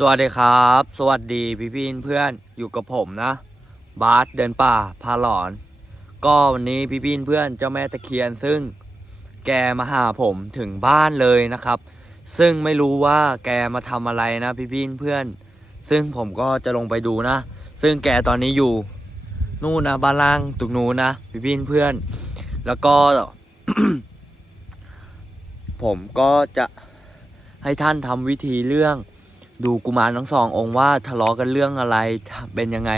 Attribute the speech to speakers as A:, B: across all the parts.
A: สวัสดีครับ สวัสดีพี่พี่เพื่อนอยู่กับผมนะ บาสเดินป่าพาหลอน ก็วันนี้พี่พี่เพื่อนเจ้าแม่ตะเคียนซึ่ง แกมาหาผมถึงบ้านเลยนะครับ ซึ่งไม่รู้ว่าแกมาทำอะไรนะพี่พี่เพื่อน ซึ่งผมก็จะลงไปดูนะ ซึ่งแกตอนนี้อยู่ นู่นนะบ้านล่างตรงนู้นนะพี่พี่เพื่อน แล้วก็ ผมก็จะให้ท่านทำวิธีเรื่อง ดูกุมารทั้งสององค์ว่าทะเลาะกันเรื่องอะไรเป็นยังไง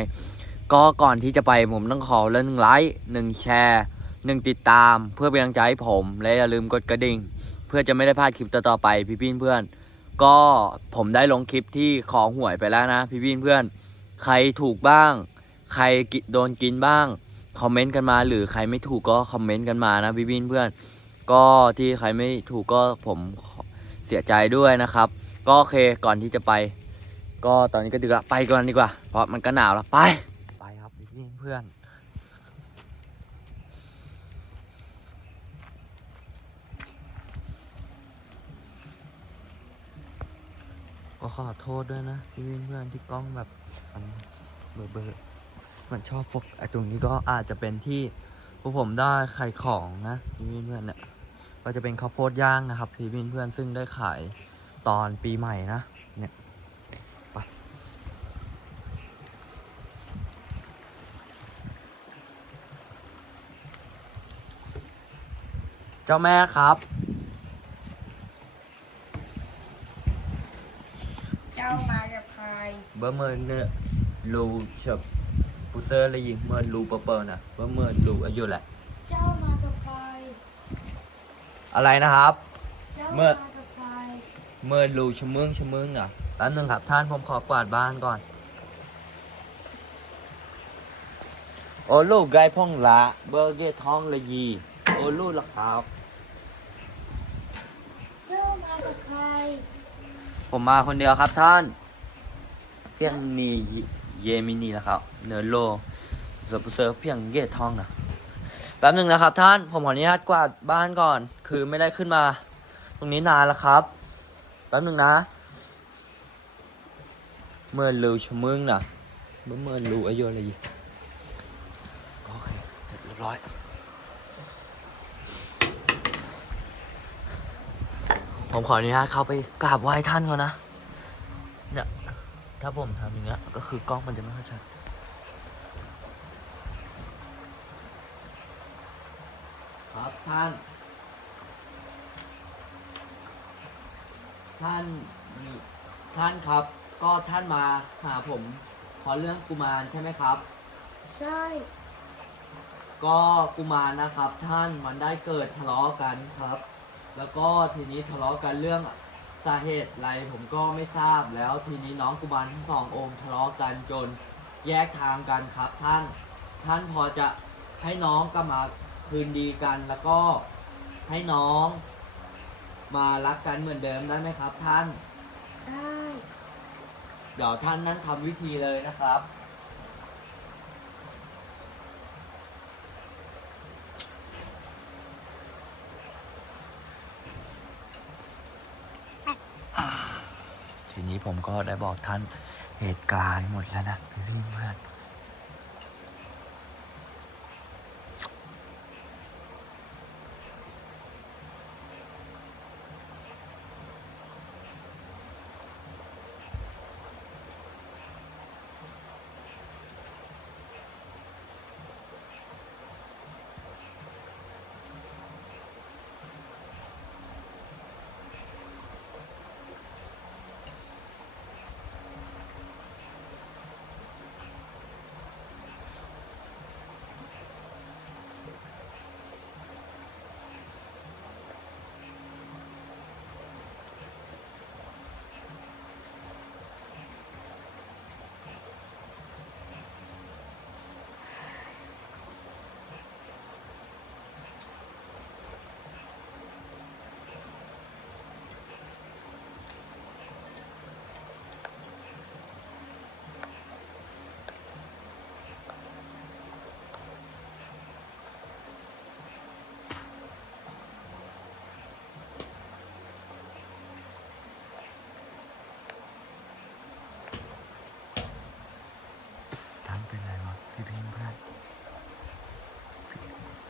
A: ก็ก่อนที่จะไปผมต้องขอละหนึ่งไลค์หนึ่งแชร์หนึ่งติดตามเพื่อเป็นกำลังใจให้ผม และอย่าลืมกดกระดิ่ง เพื่อจะไม่ได้พลาดคลิปต่อๆไปพี่พี่เพื่อน ก็ผมได้ลงคลิปที่ขอหวยไปแล้วนะ พี่พี่เพื่อน ใครถูกบ้าง ใครกิโดนกินบ้างคอมเมนต์กันมาหรือใครไม่ถูกก็คอมเมนต์กันมานะพี่พี่เพื่อน ก็ที่ใครไม่ถูกก็ผมเสียใจด้วยนะครับ ก็โอเคก่อนที่จะไป ก็ตอนนี้ก็ดึกละไปก่อนดีกว่า เพราะมันก็หนาวแล้วไปไปครับพี่เพื่อนก็ขอโทษด้วยนะพี่เพื่อนที่กล้องแบบมันเบอร์เบอมันชอบฟกไอตรงนี้ก็อาจจะเป็นที่พวกผมได้ขายของนะพี่เพื่อนเนี่ยก็จะเป็นข้าวโพดย่างนะครับพี่เพื่อนซึ่งได้ขาย ตอนปีใหม่นะเนี่ยไปเจ้าแม่ครับ
B: เจ้ามากับใคร
A: bữa mơ nè lù sập bù sơ là gì mơ lù bờ bờ nè bữa mơ lù ở vô lại
B: เจ้ามากับใคร
A: อะไรนะครับ
B: เจ้า
A: เมื่
B: มา
A: อ
B: กับใคร
A: เมื่อ รูชะมึงชะมึงอะแป๊บนึงครับท่านผมขอกวาดบ้านก่อน โอ้ลูกไก่พ่องละ เบอร์เกตท้องละยี โอ้ลูกละครับ
B: เจ้ามากับใคร
A: ผมมาคนเดียวครับท่าน เพียงมีเยมินีนะครับเนอโลเซอร์เซอร์เพียงเกตท้องนะแป๊บนึงนะครับท่านผมขออนุญาตกวาดบ้านก่อน คือไม่ได้ขึ้นมา ตรงนี้นานแล้วครับ แป๊บนึงนะ เมื่อรูชมึงนะเมื่อเมื่อรูอายุอะไรยีโอเคเสร็จเรียบร้อยผมขออนุญาตเข้าไปกราบไหว้ท่านก่อนนะ เนี่ย ถ้าผมทำอย่างเงี้ย ก็คือกล้องมันจะไม่ค่อยชัดครับท่าน ท่านมีท่านครับ ก็ท่านมาหาผมขอเรื่องกุมารใช่ไหมครับ
B: ใช่
A: ก็กุมารนะครับ ท่านมันได้เกิดทะเลาะกันครับ แล้วก็ทีนี้ทะเลาะกันเรื่องสาเหตุอะไรผมก็ไม่ทราบแล้วทีนี้น้องกุมารทั้งสององค์ทะเลาะกันจนแยกทางกันครับท่าน ท่านพอจะให้น้องกลับมาคืนดีกันแล้วก็ให้น้อง มารักกันเหมือนเดิมได้ไหมครับ ท่าน
B: ได้
A: เดี๋ยวท่านนั้นทำวิธีเลยนะครับ ทีนี้ผมก็ได้บอกท่านเหตุการณ์หมดแล้วนะพี่เพื่อน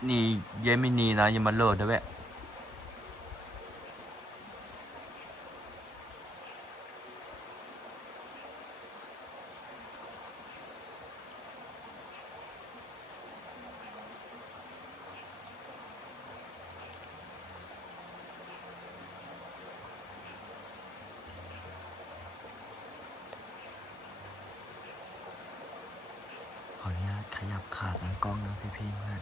A: นี่เยมินีนะยังมาโหลดด้วยแหละขออนุญาตขยับขาตั้งกล้องนะพี่พี่เพื่อน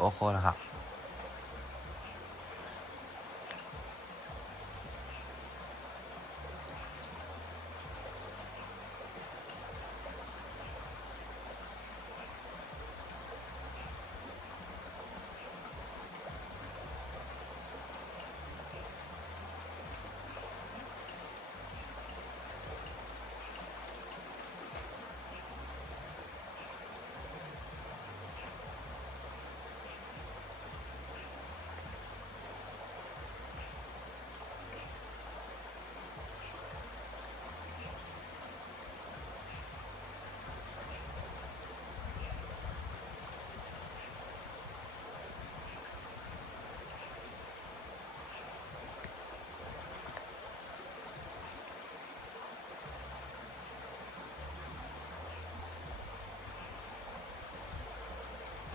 A: โอโคแล้วครับ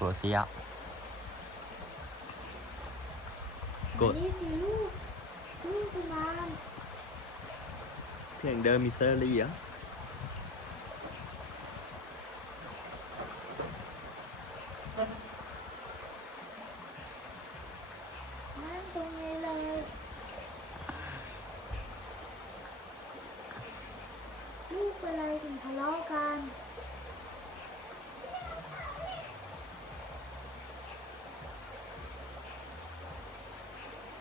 A: โกรธเสียกด
B: นี่สิลูกลูกกุมาร
A: เสียงเดิมมีเซอร์รี่อะ
B: นั่งตรงนี้เลย ลูกเป็นอะไรถึงทะเลาะกัน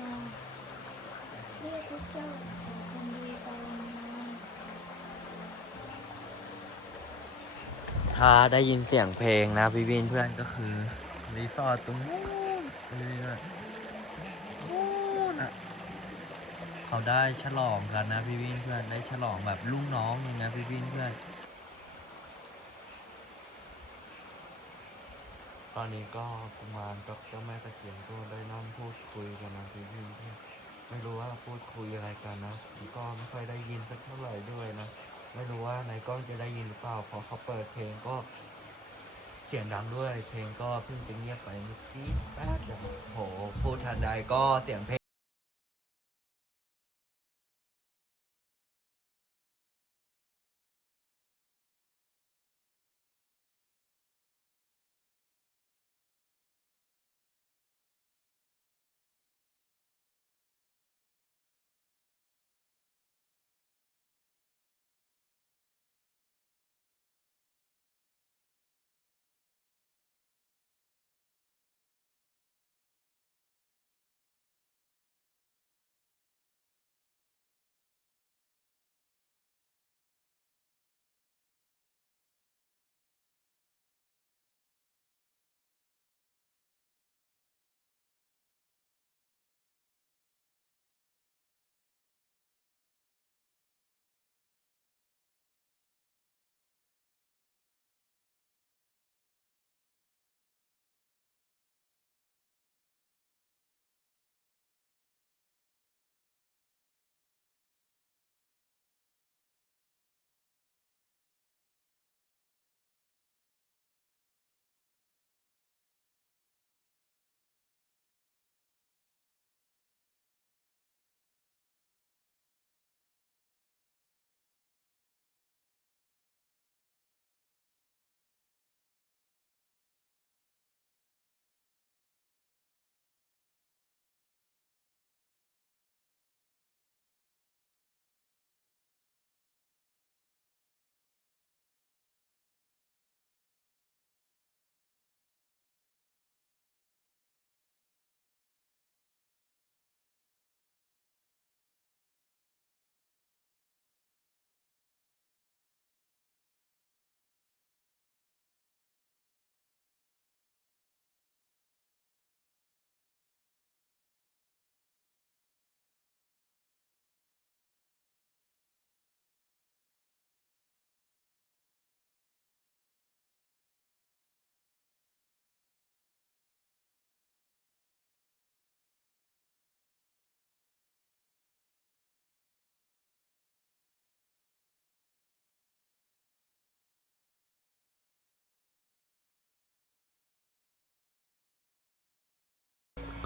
B: มา
A: ถ้าได้ยินเสียงเพลงนะพี่วินเพื่อนก็คือรีสอร์ทตรงนู้น อะเขาได้ฉลองกันนะพี่วินเพื่อนได้ฉลองแบบลูกน้องเลยนะพี่วินเพื่อน ตอนนี้ก็กุมารกับเจ้าแม่ตะเคียนก็ได้นั่งพูดคุยกันนะพี่วินเพื่อนไม่รู้ว่าพูดคุยอะไรกันนะก็ไม่ค่อยได้ยินสักเท่าไหร่ด้วยนะไม่รู้ว่าในกล้องจะได้ยินหรือเปล่าเพราะเขาเปิดเพลงก็เสียงดังด้วย เพลงก็เพิ่งจะเงียบไปเมื่อกี้แป๊บเดียวโหพูดทันใดก็เสียงเพลง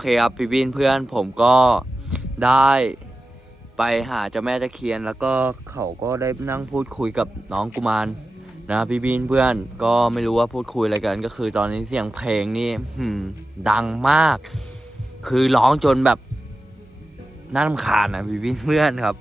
A: เคครับพี่บินเพื่อนผมก็ได้ไปหาเจ้าแม่ตะเคียน แล้วก็เขาก็ได้นั่งพูดคุยกับน้องกุมารนะพี่บินเพื่อนก็ไม่รู้ว่าพูดคุยอะไรกัน ก็คือตอนนี้เสียงเพลงนี่ดังมาก คือร้องจนแบบน่ารำคาญนะพี่บินเพื่อนครับ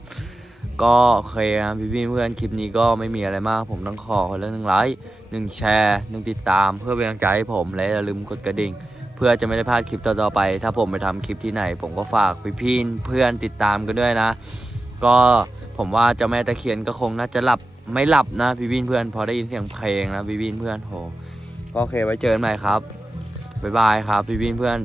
A: ก็โอเคนะพี่บินเพื่อนคลิปนี้ก็ไม่มีอะไรมาก ผมต้องขอคนละหนึ่งไลค์หนึ่งแชร์หนึ่งติดตามเพื่อเป็นกำลังใจให้ผมและอย่าลืมกดกระดิ่ง เพื่อจะไม่ได้พลาดคลิปต่อๆไป ถ้าผมไปทำคลิปที่ไหน ผมก็ฝากพี่ๆเพื่อนติดตามกันด้วยนะ ก็ผมว่าเจ้าแม่ตะเคียนก็คงน่าจะหลับไม่หลับนะพี่บินเพื่อน พอได้ยินเสียงเพลงนะพี่บินเพื่อนโหก็โอเคไว้เจอกันใหม่ครับบ๊ายบายครับพี่บินเพื่อน